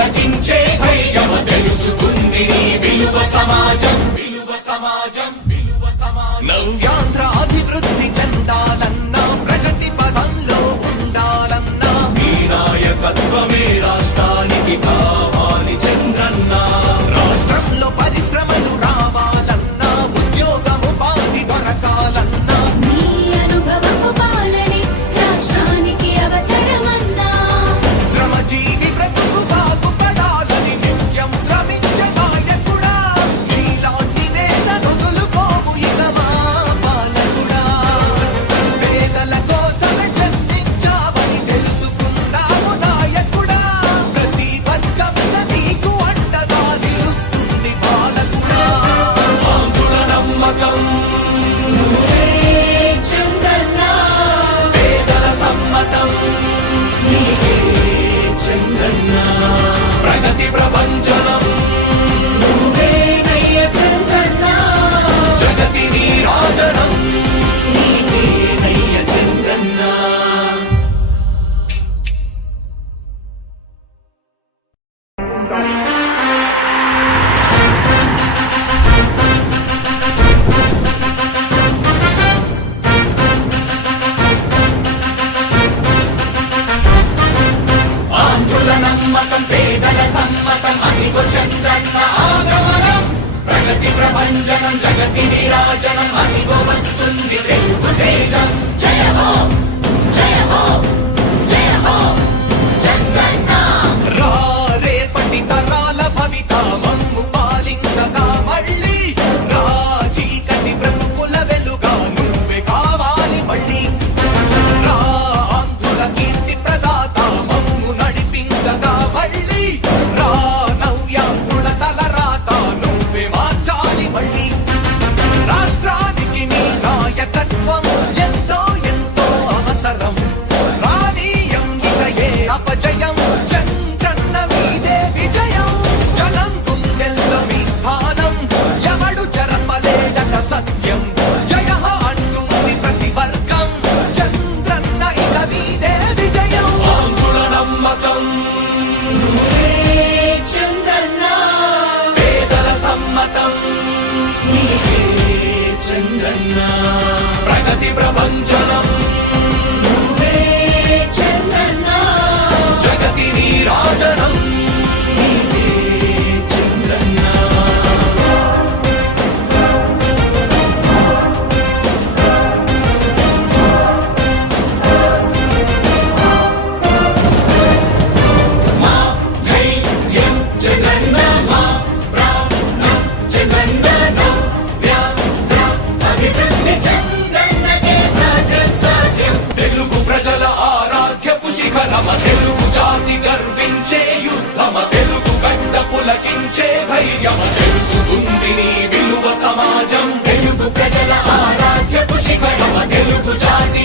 మొలకించే ధైర్యము తెలుసుకుంది నీ విలువ సమాజం. విలువ సమాజం విలువ సమాజం. నవ్యాంధ్ర అభివృద్ధి చెందాలన్నా ప్రగతి పదంలో ఉండాలన్నా. మీ రాష్ట్రానికి కావాలి. నిరంజనం జగతి విరాజనం అదిగో వస్తుంది తెలుగు తేజం. జయమో! సమాజం తెలుగు ప్రజల ఆరాధ్యపు శిఖరం తెలుగు జాతి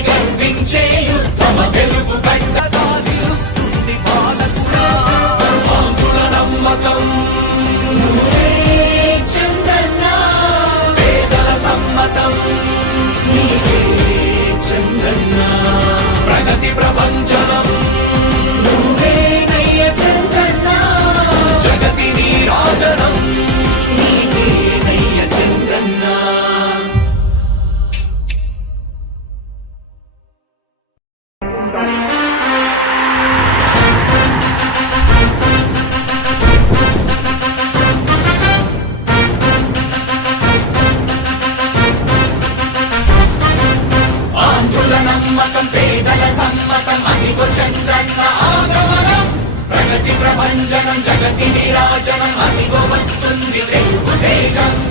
వస్తుంది తెలుగు తేజం.